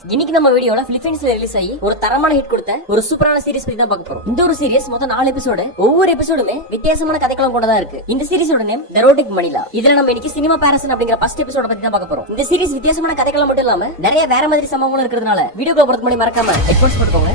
இன்னைக்கு நம்ம வீடியோல பிலிப்பைன்ஸ்ல ரிலீஸ் ஆகி ஒரு தரமான ஹிட் கொடுத்த ஒரு சூப்பரான சீரிஸ் பத்தி தான் பார்க்க போறோம். இந்த ஒரு சீரிஸ் மொத்தம் 4 எபிசோடு. ஒவ்வொரு எபிசோடுமே வித்தியாசமான கதைக்களம் கொண்டதா இருக்கு. இந்த சீரிஸோட நேம் தி எரோடிக் மணிலா. இதுல நம்ம இன்னைக்கு சினிமா பாரசன் அப்படிங்கிற ஃபர்ஸ்ட் எபிசோட பத்தி தான் பார்க்க போறோம். இந்த சீரிஸ் வித்தியாசமான கதைக்களம் மட்டும் இல்லாம நிறைய வேற மாதிரி சம்பவங்களும் இருக்கிறதுனால வீடியோக்குள்ள போறதுக்கு முன்னாடி மறக்காம ஹெட்ஃபோன்ஸ் போட்டுக்கோங்க.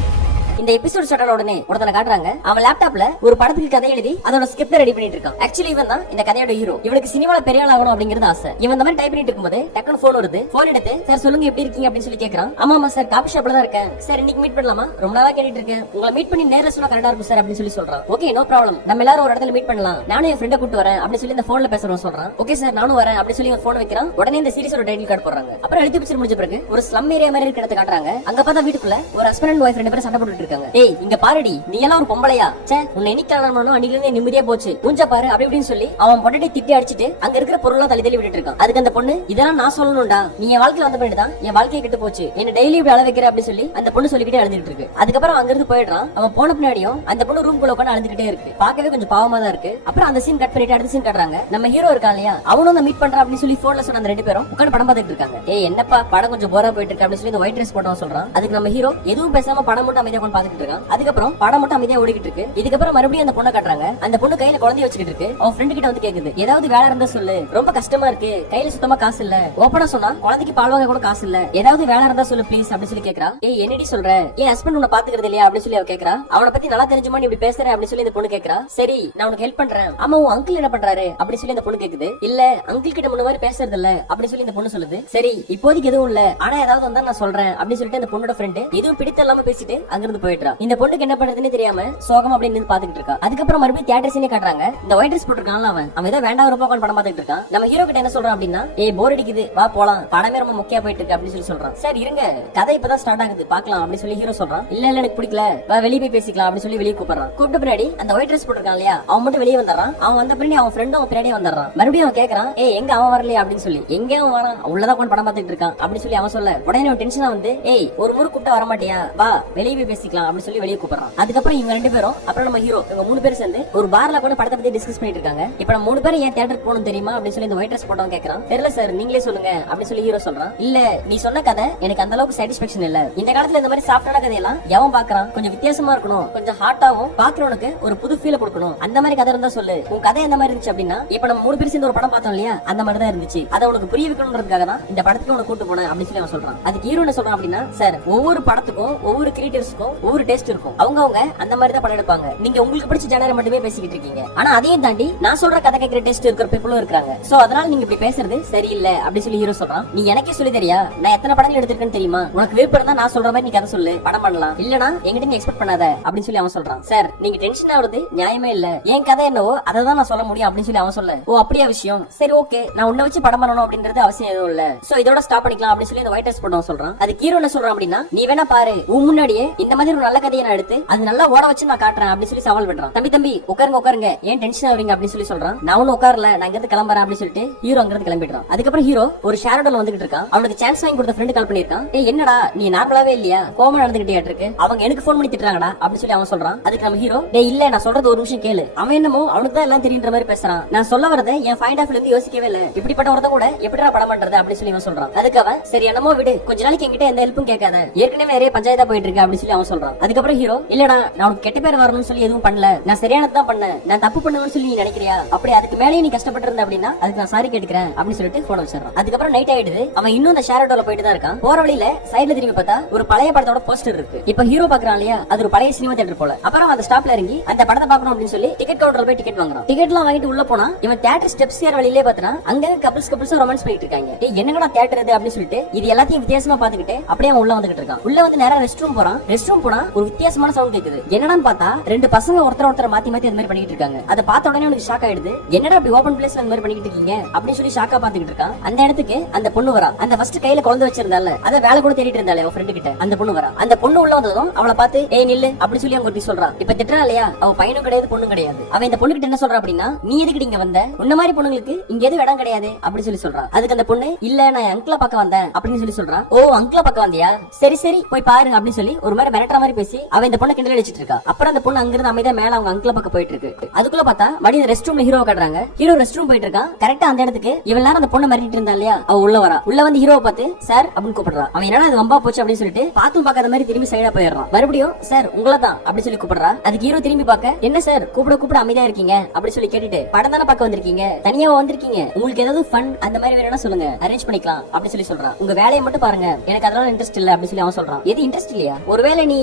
இந்த எபிசோட் ஸ்டார்ட் ஆன உடனே ஒருத்தனை காட்டுறாங்க. அவன் லேப்டாப்ல ஒரு படத்துக்கு கதை எழுதி அதோட ஸ்கிரிப்ட் ரெடி பண்ணிட்டு இருக்கான். ஆக்சுவலி இவன் தான் இந்த கதையோட ஹீரோ. இவனுக்கு சினிமால பெரிய ஆள் ஆகணும் அப்படிங்கிறது ஆசை. இவன் இந்த மாதிரி டைப் பண்ணிட்டு இருக்கும்போது டக்குனு போன் வருது. போன் எடுத்து சார் சொல்லுங்க எப்படி இருக்கீங்க அப்படின்னு சொல்லி கேக்குறான். ஆமா சார் காபி ஷாப்ல தான் இருக்கேன் சார். இன்னைக்கு மீட் பண்ணலாமா? ரொம்ப நாளா கேட்டுட்டு இருக்கேன். உங்களை மீட் பண்ணி நேர்ல சொன்னா கரெக்டா இருக்கும் சார் அப்படின்னு சொல்லி சொல்றான். ஓகே நோ ப்ராப்ளம், நம்ம எல்லாரும் ஒரு இடத்துல மீட் பண்ணலாம். நானும் என் ஃப்ரெண்ட கூட்டு வரேன் அப்படின்னு சொல்லி இந்த போன்ல பேசுறோம் சொல்றான். ஓகே சார் நானும் வரேன் அப்படின்னு சொல்லி போன் வைக்கிறான். உடனே இந்த சீரிஸோட டைட்டில் கார்டு போடுறாங்க. அப்புறம் எழுதி பிடிச்சு முடிஞ்ச பிறகு ஒரு ஸ்லம் ஏரியா மாதிரி இருக்கிறத காட்டுறாங்க. அங்க பார்த்தா வீட்டுக்குள்ள ஒரு ஹஸ்பண்ட் அண்ட் வைஃப் ரெண்டு பேரும் சண்டை போட்டுட்டு இருக்காங்க. ஏய் இங்க பாருடி, நீ எல்லாம் ஒரு பொம்பளையா? சே உன்னை என்னைக்கு கல்யாணம் பண்ணனும் அன்னைக்கு இருந்தே நிம்மதியா போச்சு. மூஞ்ச பாரு அப்படி இப்படின்னு சொல்லி அவன் பொண்டாட்டி திட்டி அடிச்சிட்டு அங்க இருக்கிற பொருளெல்லாம் தள்ளி விட்டுட்டு இருக்கான். அதுக்கு அந்த பொண்ணு இதெல்லாம் நான் சொல்லணும்டா, நீ என் வாழ்க்கையில வந்த பிறகு தான் என் வாழ்க்கையை கெட்டு போச்சு, என்ன டெய்லி இப்படி அழ வைக்கிற அப்படின்னு சொல்லி அந்த பொண்ணு சொல்லிக்கிட்டே அழுதுட்டு இருக்கு. அதுக்கப்புறம் அங்க இருந்து போயிடுறான். அவன் போன பின்னாடியும் அந்த பொண்ணு ரூம்குள்ள உட்காந்து அழுதுகிட்டே இருக்கு. பார்க்கவே கொஞ்சம் பாவமா தான் இருக்கு. அப்புறம் அந்த சீன் கட் பண்ணிட்டு அடுத்த சீன் காட்டுறாங்க. நம்ம ஹீரோ இருக்கான் இல்லையா, அவனும் அந்த மீட் பண்றான் அப்படின்னு சொல்லி போன்ல சொன்ன அந்த ரெண்டு பேரும் உட்காந்து படம் பார்த்துட்டு இருக்காங்க. ஏய் என்னப்பா படம் கொஞ்சம் போரா போயிட்டு இருக்கு அப்படின்னு சொல்லி இந்த ஒயிட் ட்ரெஸ் போட்டவன் சொல்றான். அதுக்கு நம்ம ஹீரோ எதுவும் பேசாம படம் மட்டும் அமைதியா உட்காந்து பார்த்துட்டு இருக்கான். அதுக்கப்புறம் படம் மட்டும் அமைதியா ஓடிக்கிட்டு இருக்கு. இதுக்கப்புறம் மறுபடியும் அந்த பொண்ணை காட்டுறாங்க. அந்த பொண்ணு கையில குழந்தைய வச்சுக்கிட்டு இருக்கு. அவன் ஃப்ரெண்ட் கிட்ட வந்து கேக்குது, ஏதாவது வேலை இருந்தா சொல்லு, ரொம்ப கஷ்டமா இருக்கு, கையில சுத்தமா காசு இல்ல, ஓபனா சொன்னா குழந்தைக்கு பால் வாங்க கூட காசு இல்ல, ஏதாவது வேலை இருந்தா சொல்லு ப்ளீஸ் அப்படின்னு சொல்லி கேக்குறா. ஏய் என்னடி சொல்ற, என் ஹஸ்பண்ட் உன்னை பாத்துக்கிறது இல்லையா அப்படின்னு சொல்லி அவ கேக்குறா. அவனை பத்தி நல்லா தெரிஞ்சுமா நீ இப்படி பேசுற அப்படின்னு சொல்லி இந்த பொண்ணு கேக்குறா. சரி நான் உனக்கு ஹெல்ப் பண்றேன். ஆமா உன் அங்கிள் என்ன பண்றாரு அப்படின்னு சொல்லி இந்த பொண்ணு கேக்குது. இல்ல அங்கிள் கிட்ட முன்ன மாதிரி பேசுறது இல்ல அப்படின்னு சொல்லி இந்த பொண்ணு சொல்லுது. சரி இப்போதைக்கு எதுவும் இல்ல, ஆனா ஏதாவது வந்தா நான் சொல்றேன் அப்படின்னு சொல்லிட்டு அந்த பொண்ணோட ஃப்ரெண்ட் எதுவும் பிடித்த இல்லாம பேசிட்டு அங்கிருந்து போயிடுறா. இந்த பொண்ணுக்கு என்ன பண்றதுன்னு தெரியாம சோகம் அப்படின்னு பாத்துக்கிட்டு இருக்கா. அதுக்கப்புறம் மறுபடியும் தியேட்டர் சீனே காட்டுறாங்க. இந்த ஒயிட் ட்ரெஸ் போட்டுருக்கான்ல அவன் ஏதோ வேண்டாம் ரொம்ப படம் பார்த்துட்டு இருக்கான். நம்ம ஹீரோ கிட்ட என்ன சொல்றான் அப்படின்னா, ஏய் போர் அடிக்குது வா போலாம், படமே ரொம்ப முக்கிய போயிட்டு இருக்கு அப்படின்னு சொல்லி சொல்றான். சார் இருங்க கதை இப்பதான் ஸ்டார்ட் ஆகுது பாக்கலாம் அப்படின்னு சொல்லி ஹீரோ சொல்றான். இல்ல இல்ல எனக்கு பிடிக்கல, வா வெளியே போய் பேசிக்கலாம் அப்படின்னு சொல்லி வெளியே கூப்பிடுறான். கூப்பிட்ட பின்னாடி அந்த ஒயிட் ட்ரெஸ் போட்டுருக்கான் இல்லையா, அவன் மட்டும் வெளியே வந்துடுறான். அவன் வந்த பின்னாடி அவன் ஃப்ரெண்டும் அவன் பின்னாடியே வந்துடுறான். மறுபடியும் அவன் கேக்குறான், ஏய் எங்க அவன் வரலையா அப்படின்னு சொல்லி. எங்க அவன் வரான், உள்ளதான் உட்காந்து படம் பார்த்துட்டு இருக்கான் அப்படின்னு சொல்லி அவன் சொல்ல. உடனே அவன் டென்ஷனா வந்து, ஏய் ஒரு முறை கூப்பிட்டா வர மாட்டியா, வா வெளியே போய் பேசிக்கலாம் அப்படின்னு சொல்லி வெளியே கூப்பிடுறான். அதுக்கப்புறம் இவங்க ரெண்டு பேரும் அப்புறம் நம்ம ஹீரோ இவங்க 3 பேர் சேர்ந்து ஒரு பார்ல கூட படத்தை பத்தி டிஸ்கஸ் பண்ணிட்டு இருக்காங்க. இப்ப நம்ம 3 பேரும் ஏன் தியேட்டருக்கு போகணும் தெரியுமா அப்படின்னு சொல்லி இந்த ஒயிட் ட்ரெஸ் போட்டவன் கேக்குறான். தெரியல சார் நீங்களே சொல்லுங்க அப்படின்னு சொல்லி ஹீரோ சொல்றான். இல்ல நீ சொன்ன கதை எனக்கு அந்த அளவுக்கு சாட்டிஸ்பேக்ஷன் இல்ல. இந்த காலத்துல இந்த மாதிரி சாஃப்டான கதையெல்லாம் எவன் பாக்குறான், கொஞ்சம் வித்தியாசமா இருக்கணும், கொஞ்சம் ஹார்ட்டாவும் பாக்குறவனுக்கு ஒரு புது ஃபீல் கொடுக்கணும், அந்த மாதிரி கதை இருந்தா சொல்லு. உன் கதை எந்த மாதிரி இருந்துச்சு அப்படின்னா, இப்ப நம்ம 3 பேர் சேர்ந்து ஒரு படம் பார்த்தோம் இல்லையா, அந்த மாதிரி தான் இருந்துச்சு. அதை உனக்கு புரிய வைக்கணும்ன்றதுக்காக தான் இந்த படத்துக்கு உனக்கு கூட்டு போனேன் அப்படின்னு சொல்லி அவன் சொல்றான். அதுக்கு ஹீரோ என்ன சொல்றான் அப்படின்னா, சார் ஒவ்வொரு படத்துக்கும் ஒவ்வொரு கிரியேட்டர்ஸ்க்கும் ஒவ்வொரு டேஸ்ட் இருக்கும். அவங்க அந்த மாதிரி தான் படம் எடுப்பாங்க. நீங்க உங்களுக்கு பிடிச்ச ஜானரை மட்டுமே பேசிக்கிட்டு இருக்கீங்க. ஆனா அதையும் தாண்டி நான் சொல்ற கதை கேட்கிற டெஸ்ட் இருக்கிற பீப்புளும் இருக்காங்க. சோ அதனால நீங்க இப்படி பேசுறது சரியில்லை அப்படி சொல்லி ஹீரோ சொல்றான். நீ எனக்கே சொல்லி தெரியா, நான் எத்தனை படங்கள் எடுத்திருக்கேன்னு தெரியுமா, உனக்கு விருப்பம் தான் நான் சொல்ற மாதிரி நீ கதை சொல்லு, படம் பண்ணலாம், இல்லனா என்கிட்ட நீ எக்ஸ்பெக்ட் பண்ணாத அப்படின்னு சொல்லி அவன் சொல்றான். சார் நீங்க டென்ஷன் ஆகுறது நியாயமே இல்ல, என் கதை என்னவோ அதை தான் நான் சொல்ல முடியும் அப்படின்னு சொல்லி அவன் சொல்ல. ஓ அப்படியா விஷயம், சரி ஓகே நான் உன்னை வச்சு படம் பண்ணணும் அப்படின்றது அவசியம் எதுவும் இல்ல, சோ இதோட ஸ்டாப் பண்ணிக்கலாம் அப்படின்னு சொல்லி இந்த ஒயிட் ட்ரெஸ் போட்டவன் சொல்றான். அது ஹீரோ என்ன சொல்றான் அப்படின்னா, நீ வேணா பாரு உன் முன்னாடியே இந்த மாதிரி ஒரு நல்ல கதையை நான் எடுத்து அது நல்லா ஓட வச்சு நான் காட்டுறேன் அப்படின்னு சொல்லி சவால் பண்றான். தம்பி உட்காருங்க ஏன் டென்ஷன் ஆவறீங்க அப்படின்னு சொல்லி சொல்றான். நான் ஒன்னும் உட்காரல, நான் இங்க இருந்து கிளம்புறேன் அப்படின்னு சொல்லிட்டு ஹீரோ அங்க இருந்து கிளம்பிடுறான். அதுக்கப்புறம் ஹீரோ ஒரு ஷேரோடல வந்துகிட்டு இருக்கான். அவனுக்கு சான்ஸ் வாங்கி கொடுத்த ஃப்ரெண்ட் கால் பண்ணிருக்கான். ஏய் என்னடா நீ நார்மலாவே இல்லையா, கோமா நடந்துகிட்டே இருக்கு, அவங்க எனக்கு போன் பண்ணி திட்டுறாங்கடா அப்படின்னு சொல்லி அவன் சொல்றான். அதுக்கு நம்ம ஹீரோ, டேய் இல்ல நான் சொல்றது ஒரு நிமிஷம் கேளு, அவன் என்னமோ அவனுக்கு தான் எல்லாம் தெரியுன்ற மாதிரி பேசுறான், நான் சொல்ல வரதை என் பாயிண்ட் ஆஃப் இருந்து யோசிக்கவே இல்ல, இப்படிப்பட்ட ஒருத்த கூட எப்படிடா படம் பண்றது அப்படின்னு சொல்லி அவன் சொல்றான். அதுக்கு அவன் சரி என்னமோ விடு, கொஞ்ச நாளைக்கு என்கிட்ட எந்த ஹெல்ப்பும் கேட்காத, ஏற்கனவே நிறைய பஞ்சாயத்தா போயிட்டு இருக்கு அப்படின்னு சொல்லி அவன் சொல்றான். அதுக்கப்புறம் ஹீரோ, இல்லடா நான் உனக்கு கெட்ட பேர் வரணும்னு சொல்லி எதுவும் பண்ணல, நான் சரியானது தான் பண்ணேன், நான் தப்பு பண்ணுவேன்னு சொல்லி நீ நினைக்கிறியா, அப்படி அதுக்கு மேலே நீ கஷ்டப்பட்டு இருந்த அப்படின்னா அதுக்கு நான் சாரி கேட்டுக்கிறேன் அப்படின்னு சொல்லிட்டு போன வச்சிடறான். அதுக்கப்புறம் நைட் ஆயிடுது. அவன் இன்னும் அந்த ஷேரோடோல போயிட்டு தான் இருக்கான். போற வழியில சைடுல திரும்பி பார்த்தா ஒரு பழைய படத்தோட போஸ்டர் இருக்கு. இப்ப ஹீரோ பாக்குறான் இல்லையா, அது ஒரு பழைய சினிமா தியேட்டர் போல. அப்புறம் அந்த ஸ்டாப்ல இறங்கி அந்த படத்தை பார்க்கணும் அப்படின்னு சொல்லி டிக்கெட் கவுண்டர்ல போய் டிக்கெட் வாங்குறான். டிக்கெட் எல்லாம் வாங்கிட்டு உள்ள போனா இவன் தியேட்டர் ஸ்டெப்ஸ் ஏற வழியிலே பார்த்தா அங்க கப்பிள்ஸ் ரொமான்ஸ் பண்ணிட்டு இருக்காங்க. என்னங்கடா தியேட்டர் இது அப்படின்னு சொல்லிட்டு இது எல்லாத்தையும் வித்தியாசமா பாத்துக்கிட்டு அப்படியே அவன் உள்ள வந்துகிட்டு இருக்கான். உள்ள வந்து நேரா ரெஸ்ட் ரூம் போறான். ரெஸ்ட் ரூம் போனா ஒரு வித்தியாசமான சவுண்ட் கேக்குது. என்னன்னு பார்த்தா 2 பசங்க ஒருத்தர் மாத்தி அந்த மாதிரி பண்ணிட்டு இருக்காங்க. அதை பார்த்த உடனே அவனுக்கு ஷாக் ஆயிடுது. என்னடா அப்படி ஓபன் பிளேஸ்ல அந்த மாதிரி பண்ணிட்டு இருக்கீங்க அப்படின்னு சொல்லி ஷாக்கா பாத்துக்கிட்டு இருக்கான். அந்த இடத்துக்கு அந்த பொண்ணு வரா. அந்த ஃபர்ஸ்ட் கையில குழந்தை வச்சிருந்தால அத வேலை கூட தேடிட்டு இருந்தாலே அவ ஃப்ரெண்ட் கிட்ட அந்த பொண்ணு வரா. அந்த பொண்ணு உள்ள வந்ததும் அவளை பார்த்து ஏய் நில்லு அப்படி சொல்லி அவங்க ஒருத்தி சொல்றா. இப்ப திட்டுறா இல்லையா, அவ பையனும் கிடையாது பொண்ணும் கிடையாது. அவன் இந்த பொண்ணு கிட்ட என்ன சொல்றா அப்படின்னா, நீ எதுக்கு இங்க வந்த, உன்ன மாதிரி பொண்ணுங்களுக்கு இங்க எதுவும் இடம் கிடையாது அப்படி சொல்லி சொல்றா. அதுக்கு அந்த பொண்ணு, இல்ல நான் அங்கிள பக்கம் வந்தேன் அப்படின்னு சொல்லி சொல்றா. ஓ அங்கிள பக்கம் வந்தியா, சரி சரி போய் பாரு அப்படின்னு சொல்லி ஒரு மாதிரி மிரட்டுற மாதிரி பேசி அவ இந்த பொண்ணை கிண்டல் அடிச்சிட்டு இருக்கா. அப்புறம் அந்த பொண்ணு அங்கிருந்து அமைதியா மேல அவங்க அங்கிள் பக்கம் போயிட்டு இருக்கு. அதுக்குள்ள பார்த்தா மறுபடியும் ரெஸ்ட் ரூம்ல ஹீரோ காட்டுறாங்க. ஹீரோ ரெஸ்ட் ரூம் போயிட்டு இருக்கான். கரெக்டா அந்த இடத்துக்கு இவள் நேரம் அந்த பொண்ணை மிரட்டிட்டு இருந்தா இல்லையா, அவ உள்ள வரா. உள்ள வந்து ஹீரோவை பார்த்து சார் அப்படின்னு கூப்பிடுறா. அவன் என்னடா அது வம்பா போச்சு அப்படின்னு சொல்லிட்டு பாத்தும் பார்க்காத மாதிரி திரும்பி சைடா போயிடுறான். மறுபடியும் சார் உங்களை தான் அப்படி சொல்லி கூப்பிடுறா. அதுக்கு ஹீரோ திரும்பி பார்க்க என்ன சார் கூப்பிட அமைதியா இருக்கீங்க அப்படி சொல்லி கேட்டுட்டு படம் தானே பார்க்க வந்திருக்கீங்க, தனியா வந்திருக்கீங்க, உங்களுக்கு ஏதாவது ஃபன் அந்த மாதிரி வேணும்னா சொல்லுங்க அரேஞ்ச் பண்ணிக்கலாம் அப்படி சொல்லி சொல்றான். உங்க வேலையை மட்டும் பாருங்க, எனக்கு அதனால இன்ட்ரெஸ்ட் இல்ல அப்படி சொல்லி அவன் சொல்றான். எது இன்ட்ரெஸ்ட் இல்லையா, ஒருவேளை நீ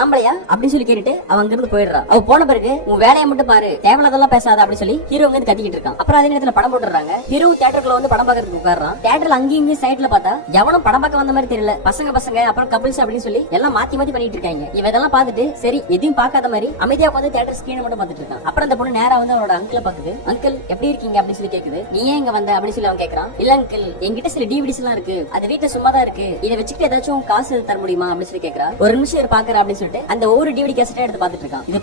ஆம்பளையா அப்படின்னு சொல்லி கேட்டுட்டு அவன் அங்கிருந்து போயிடுறான். அவ போன பிறகு உன் வேலையை மட்டும் பாரு, தேவையில்லாதெல்லாம் பேசாத அப்படி சொல்லி ஹீரோ வந்து கத்திக்கிட்டு இருக்கான். அப்புறம் அதே நேரத்துல படம் போட்டுறாங்க. ஹீரோ தியேட்டருக்குள்ள வந்து படம் பார்க்கறதுக்கு உட்கார்றான். தியேட்டர்ல அங்கேயும் இங்கேயும் சைடுல பார்த்தா எவனும் படம் பார்க்க வந்த மாதிரி தெரியல. பசங்க அப்புறம் கபிள்ஸ் அப்படின்னு சொல்லி எல்லாம் மாத்தி பண்ணிட்டு இருக்காங்க. இவன் இதெல்லாம் பார்த்துட்டு சரி எதையும் பார்க்காத மாதிரி அமைதியா உட்காந்து தியேட்டர் ஸ்கிரீன் மட்டும் பார்த்துட்டு இருக்கான். அப்புறம் அந்த பொண்ணு நேரா வந்து அவனோட அங்கிளை பாக்குது. அங்கிள் எப்படி இருக்கீங்க அப்படின்னு சொல்லி கேக்குது. நீ ஏன் இங்க வந்த அப்படின்னு சொல்லி அவன் கேக்குறான். இல்ல அங்கிள் என்கிட்ட சில டிவிடிஸ் எல்லாம் இருக்கு, அது வீட்டுல சும்மா தான் இருக்கு, இதை வச்சுட்டு ஏதாச்சும் காசு தர முடியுமா அப்படின்னு சொல்லி கேக்குறா. ஒரு நிமிஷம் பாக்குறேன் அப்படின்னு சொல்லிட்டு அந்த ஒவ்வொரு டிவிடி கேசட்டை எடுத்து பார்த்துட்டு இருக்கான். இது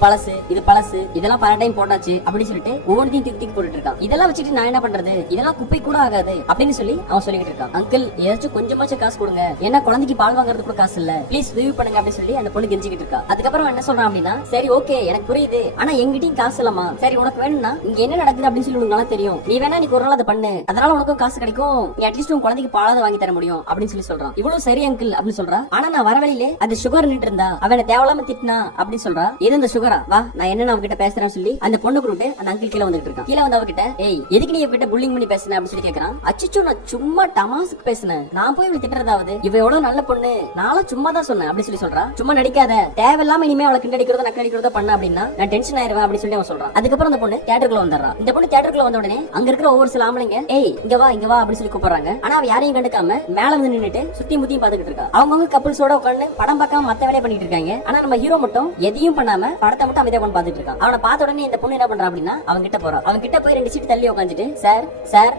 பழசு இதெல்லாம் பல டைம் போட்டாச்சு அப்படின்னு சொல்லிட்டு ஒவ்வொன்றையும் தூக்கி போட்டுட்டு இருக்கான். இதெல்லாம் வச்சுட்டு நான் என்ன பண்றது, இதெல்லாம் குப்பை கூட ஆகாது அப்படின்னு சொல்லி அவன் சொல்லிட்டு இருக்கான். அங்கிள் ஏதாச்சும் கொஞ்சமாச்சும் காசு கொடுங்க, ஏன்னா குழந்தைக்கு பால் வாங்குறது கூட காசு இல்ல, ப்ளீஸ் ரிவ்யூ பண்ணுங்க அப்படின்னு சொல்லி அந்த பொண்ணு கெஞ்சிக்கிட்டு இருக்கா. அதுக்கப்புறம் என்ன சொல்றான் அப்படின்னா சரி ஓகே எனக்கு புரியுது, ஆனா எங்கிட்டயும் காசு இல்லமா, சரி உனக்கு வேணும்னா இங்க என்ன நடக்குது அப்படின்னு சொல்லி உனக்கு தெரியும், நீ வேணா நீ ஒரு நாள் அதை பண்ணு, அதனால உனக்கும் காசு கிடைக்கும், நீ அட்லீஸ்ட் உன் குழந்தைக்கு பாலாத வாங்கி தர முடியும் அப்படின்னு சொல்லி சொல்றான். இவ்வளவு சரி அங்கிள் அப்படின்னு சொல்றா. ஆனா நான் வர வழியிலே அந்த சுகர் நின்று இருந்தா அவனை தேவலாம திட்டினா அப்படின்னு சொல்றா. எது அந்த சுகரா, வா நான் என்ன அவகிட்ட பேசுறேன்னு சொல்லி அந்த பொண்ணு கூப்பிட்டு அந்த அங்கிள் கீழே வந்துட்டு இருக்கான். கீழே வந்து அவகிட்ட ஏய் எதுக்கு நீ இவகிட்ட புல்லிங் பண்ணி பேசுன அப்படின்னு சொல்லி கேக்குறான். அச்சோ நான் சும்மா டமாஸ்க்கு பேசுனேன், நான் போய் இவளை திட்டுறதாவது, இவ எவ்வளவு நல்ல பொண்ணு, நானும் சும்மா தான் சொன்னேன் அப்படின்னு சொல்லி சொல்றா. சும்மா நடிக்காத, தேவையில்லாம இனிமே அவளை கிண்டடிக்கிறதோ நக்கடிக்கிறதோ பண்ண அப்படின்னா நான் டென்ஷன் ஆயிருவேன் அப்படின்னு சொல்லி அவன் சொல்றான். அதுக்கப்புறம் அந்த பொண்ணு தியேட்டருக்குள்ள வந்துடுறா. இந்த பொண்ணு தியேட்டருக்குள்ள வந்த உடனே அங்க இருக்கிற ஒவ்வொரு சில ஆம்பளைங்க ஏய் இங்க வா அப்படின்னு சொல்லி கூப்பிடுறாங்க. ஆனா அவ யாரையும் கண்டுக்காம மேல வந்து நின்னுட்டு சுத்தி முத்தியும் பாத்துக்கிட்டு இருக்கா. அவங்க கப்பிள்ஸோட உட்காந்து படம் பார்க்காம மத்த வேலையை பண்ணிட்டு இருக்காங்க. ஆனா நம்ம ஹீரோ மட்டும் எதையும் பண்ணாம படத்தை மட்டும் அமைதியா உட்காந்து பாத்துட்டு இருக்கான். அவனை பார்த்த உடனே இந்த பொண்ணு என்ன பண்றா அப்படின்னா அவங்க கிட்ட போறான். அவங்க கிட்ட போய் 2 சீட் தள்ளி உட்காந்துட்டு சார்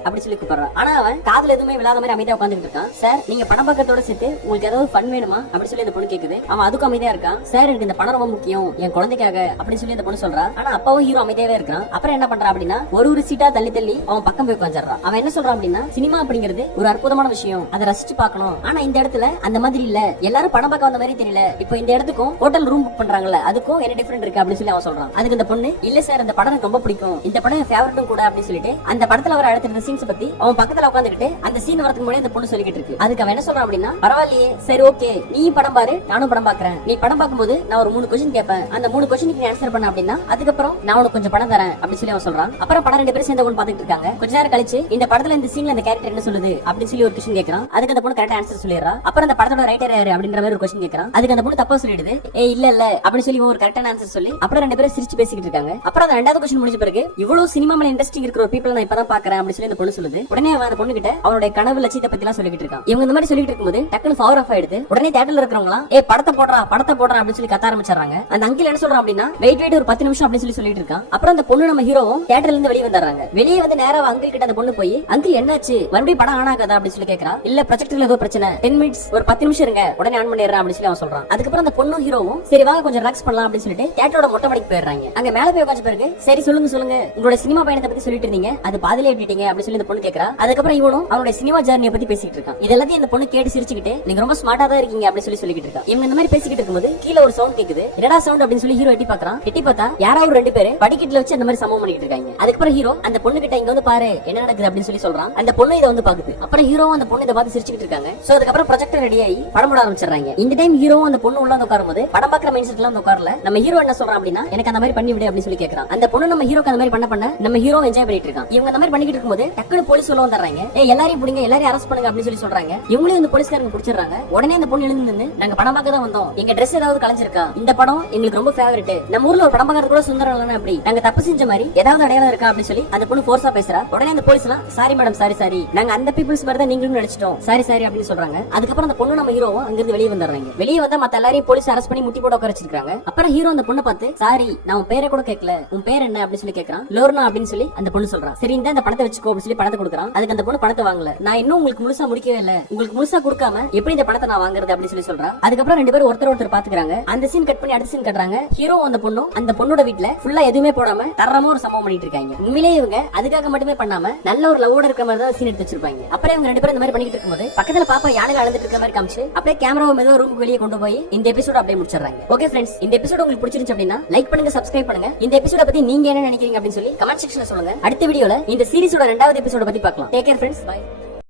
அப்படி சொல்லி கூப்பிடுறான். ஆனா அவன் காதுல எதுவுமே விழாத மாதிரி அமைதியா உட்காந்துட்டு இருக்கான். சார் நீங்க படம் பார்க்கறதோட சேர்த்து உங்களுக்கு ஏதாவது ஃபன் வேணுமா அப்படி சொல்லி அந்த பொண்ணு கேக்குது. அவன் அதுக்கும் அமைதியா இருக்கான். சார் எனக்கு இந்த படம் ரொம்ப முக்கியம் என் குழந்தைக்காக அப்படின்னு சொல்லி அந்த பொண்ணு சொல்றா. ஆனா அப்பாவும் ஹீரோ அமைதியாவே இருக்கான். அப்புறம் என்ன பண்றான் அப்படின்னா ஒரு சீட்டா தள்ளி அவன் பக்கம் போய் உட்காந்துறான். அவன் என்ன சொல்றான் அப்படின்னா சினிமா அப்படிங்கிறது ஒரு அற்புதமான விஷயம், அதை ரசிச்சு பார்க்கணும், ஆனா இந்த இடத்துல அந்த மாதிரி இல்ல, எல்லாரும் படம் பார்க்க வந்த மாதிரி தெரியல, இப்போ இந்த இடத்துக்கும் ஹோட்டல் ரூம் புக் பண்றாங்கல்ல அதுக்கும் என்ன டிஃபரெண்ட் இருக்கு அப்படின்னு சொல்லி அவன் சொல்றான். அதுக்கு இந்த பொண்ணு இல்ல சார் அந்த படம் எனக்கு ரொம்ப பிடிக்கும், இந்த படம் என் ஃபேவரட்டும் கூட அப்படின்னு சொல்லிட்டு அந்த படத்துல வர அடுத்த சீன்ஸ் பத்தி அவன் பக்கத்துல உட்காந்துக்கிட்டு அந்த சீன் வரதுக்கு முன்னாடி அந்த பொண்ணு சொல்லிக்கிட்டு இருக்கு. அதுக்கு அவன் என்ன சொல்றான் அப்படின்னா பரவாயில்லையே சரி ஓகே நீ படம் பாரு நானும் படம் பாக்குறேன், நீ படம் பார்க்கும்போது நான் ஒரு 3 கொஸ்டின் கேட்பேன், அந்த 3 கொஸ்டினுக்கு நீ ஆன்சர் பண்ண அப்படின்னா அதுக்கப்புறம் நான் உனக்கு கொஞ்சம் பணம் தரேன் அப்படின்னு சொல்லி அவன் சொல்றான். அப்புறம் படம் 2 பேரும் சேர்ந்து ஒன்று பாத்துட்டு இருக்காங்க. கொஞ்ச நேரம் கழிச்சு இந்த படத்துல இந்த சீன்ல அந்த கேரக்டர் என்ன சொல்லுது அப்படின்னு சொல்லி ஒரு கொஸ்டின் கேட்கறான். அதுக்கு அந்த பொண்ணு கரெக்டா ஆன்சர் சொல்லிடுறா. அப்புறம் அந்த படத்தோட ரைட்டர் யாரு அப்படின்ற மாதிரி ஒரு கொஸ்டின் கேட்கறான். அதுக்கு அந்த பொண்ணு தப்பா சொல்லிடுது. இல்ல அப்படின்னு சொல்லி ஒரு கரெக்டான ஆன்சர் சொல்லி அப்புறம் 2 பேரும் சிரிச்சு பேசிக்கிட்டு இருக்காங்க. அப்புறம் அந்த 2வது கொஸ்டின் முடிஞ்ச பிறகு இவ்வளவு சினிமா மேல இன்ட்ரெஸ்டிங் இருக்கிற ஒரு பீப்பிள் நான் இப்பதான் பாக்குறேன் அப்படின்னு சொல்லி அந்த பொண்ணு சொல்லுது. உடனே அந்த பொண்ணு கிட்ட அவனுடைய கனவு லட்சியத்தை பத்தி எல்லாம் சொல்லிட்டு இருக்கான். இவங்க இந்த மாதிரி சொல்லிட்டு இருக்கும்போது டக்குனு பவர் ஆஃப் ஆயிடுது. உடனே தியேட்டர்ல இருக்கிறவங்க படத்தை போடுறா அப்படின்னு சொல்லி கத்த ஆரம்பிச்சாங்க. அந்த அங்கிள் என்ன சொல்றான் அப்படின்னா வெயிட் ஒரு 10 நிமிஷம் அப்படின்னு சொல்லி சொல்லிட்டு இருக்கான். அப்புறம் அந்த பொண்ணு நம்ம ஹீரோவும் தியேட்டர்ல இருந்து வெளியே வந்தாங்க. வெளியே வந்து நேரா அங்கிள் கிட்ட அந்த பொண்ணு போய் அங்கிள் என்னாச்சு மறுபடியும் படம் ஆன் ஆகாதா அப்படின்னு சொல்லி கேக்குறா. இல்ல ப்ரொஜெக்டர்ல ஏதோ பிரச்சனை, 10 மினிட்ஸ் ஒரு 10 நிமிஷம் இருங்க உடனே ஆன் பண்ணிடுறேன் அப்படின்னு சொல்லி அவன் சொல்றான். அதுக்கப்புறம் அந்த பொண்ணு ஹீரோவும் சரி வாங்க கொஞ்சம் ரிலாக்ஸ் பண்ணலாம் அப்படின்னு சொல்லிட்டு தியேட்டரோட மொட்டை மாடிக்கு போயிடுறாங்க. அங்க மேல போய் உட்கார்ந்த பிறகு சரி சொல்லுங்க உங்களோட சினிமா பயணத்தை பத்தி சொல்லிட்டு இருந்தீங்க, அது பாதியிலே விட்டுட்டீங்க அப்படின்னு சொல்லி அந்த பொண்ணு கேக்குறா. அதுக்கப்புறம் இவனும் அவனுடைய சினிமா ஜர்னியை பத்தி பேசிட்டு இருக்கான். இதெல்லாத்தையும் அந்த பொண்ணு கேட்டு சிரிச்சுக்கிட்டு நீங்க ரொம்ப ஸ்மார்ட்டா தான் இருக்கீங்க அப்படின்னு சொல்லிட்டு இருக்கா. இவங்க இந்த மாதிரி பேசிக்கிட்டு இருக்கும்போது கீழே ஒரு சவுண்ட் கேக்குது. என்னடா சவுண்ட் அப்படின்னு சொல்லி ஹீரோ எட்டி பாக்குறான். எட்டி பார்த்தா யாராவது 2 பேர் படிக்கட்டுல வச்சு அந்த மாதிரி சம்பவம் பண்ணிட்டு இருக்காங்க. அதுக்கப்புறம் ஹீரோ அந்த பொண்ணு கிட்ட இங்க வந்து பாரு என்ன நடக்குது அப்படின்னு சொல்லி சொல்றான். அந்த பொண்ணு இதை வந்து பாக்குது. அப்புறம் ஹீரோ அந்த பொண்ணு இதை பார்த்து சிரிச்சுக்கிட்டு இருக்காங்க. சோ அதுக்கப்புறம் ப்ரொஜெக்டர் ரெடி ஆகி படம் போட ஆரம்பிச்சிடுறாங்க. இந்த டைம் ஹீரோ அந்த பொண்ணு உள்ள வந்து உட்காரும்போது படம் பாக்குற மைண்ட் செட்ல வந்து உட்காரல. நம்ம ஹீரோ என்ன சொல்றான் அப்படின்னா எனக்கு அந்த மாதிரி பண்ணி விடு அப்படின்னு சொல்லி கேக்குறான். அந்த பொண்ணு நம்ம ஹீரோக்கு அந்த மாதிரி பண்ண நம்ம ஹீரோ என்ஜாய் பண்ணிட்டு இருக்கான். இவங்க அந்த மாதிரி பண்ணிக்கிட்டு இருக்கும்போது டக்குனு போலீஸ் உள்ள வந்துறாங்க. எல்லாரையும் பிடிங்க எல்லாரையும் அரெஸ்ட் பண்ணுங்க அப்படின்னு சொல்லி சொல்றாங்க. இவங்களும் இந்த போலீஸ்காரங்க பிடிச்சிடுறாங்க. உடனே அந்த பொண்ணு எழுந்து நின்னு நாங்க படம் பார்க்க தான் வந்தோம், எங்க ட்ரெஸ் ஏதாவது கலைஞ்சிருக்கா, இந்த படம் எங்களுக்கு ரொம்ப ஃபேவரட், நம்ம ஊர்ல ஒரு படம் பார்க்கறது கூட சுந்தரம் இல்லைன்னா அப்படி நாங்க தப்பு செஞ்ச மாதிரி ஏதாவது அடையாளம் இருக்கா அப்படின்னு சொல்லி அந்த பொண்ணு ஃபோர்ஸா பேசுறா. உடனே அந்த போலீஸ் எல்லாம் சாரி மேடம் சாரி நாங்க அந்த பீப்புள்ஸ் மாதிரி தான் நீங்களும் நினைச்சிட்டோம் சாரி அப்படின்னு சொல்றாங்க. அதுக்கப்புறம் அந்த பொண்ணு நம்ம ஹீரோவும் அங்கிருந்து வெளியே வந்துடுறாங்க. வெளியே வந்தா மத்த எல்லாரையும் போலீஸ் அரெஸ்ட் பண்ணி முட்டி போட்டு உட்கார வச்சிருக்காங்க. அப்புறம் ஹீரோ அந்த பொண்ணை பார்த்து சாரி நான் உன் பேரை கூட கேட்கல, உன் பேர் என்ன அப்படின்னு சொல்லி கேட்கறான். லோர்னா அப்படின்னு சொல்லி அந்த பொண்ணு சொல்றான். சரி இந்த படத்தை வச்சுக்கோ அப்படின்னு சொல்லி பணத்தை கொடுக்குறான். அதுக்கு அந்த பொண்ணு பணத்தை வாங்கல. நான் இன்னும் உங்களுக்கு முழுசா முடிக்கவே இல்ல, உங்களுக்கு முழுசா கொடுக்காம எப்படி இந்த பணத்தை நான் வாங்குறது அப்படின்னு சொல்லி சொல்றான். அதுக்கப்புறம் 2 பேரும் ஒருத்தர் பாத்துக்கிறாங்க. அந்த சீன் கட் பண்ணி அடுத்த சீன் கட்டுறாங்க. ஹீரோ அந்த பொண்ணும் அந்த பொண்ணோட வீட்டுல ஃபுல்லா எதுவுமே போடாம தரமா ஒரு சம்பவம் பண்ணிட்டு இருக்காங்க. உண்மையிலே இவங்க அதுக்காக மட்டுமே பண்ணாம நல்ல ஒரு லவோட இருக்கிற மாதிரி தான் சீன் எடுத்து வச்சிருப்பாங்க. அப்புறம் இவங்க 2 பேரும் இந்த மாதிரி பண்ணிட்டு இருக்கும்போது பக்கத்துல பாப்பா யானையில அழுந்துட்டு இருக்க மாதிரி காமிச்சு அப்படியே கேமராவை மெதுவா ரூமுக்கு வெளியே கொண்டு போய் இந்த எபிசோட அப்படியே முடிச்சிடுறாங்க. ஓகே ஃப்ரெண்ட்ஸ், இந்த எபிசோட உங்களுக்கு பிடிச்சிருந்துச்சு அப்படின்னா லைக் பண்ணுங்க, சப்ஸ்கிரைப் பண்ணுங்க. இந்த எபிசோட பத்தி நீங்க என்ன நினைக்கிறீங்க அப்படின்னு சொல்லி கமெண்ட் செக்ஷன்ல சொல்லுங்க. அடுத்த வீடியோல இந்த சீரிஸோட 2வது எபிசோட பத்தி பார்க்கலாம். Take care friends, by.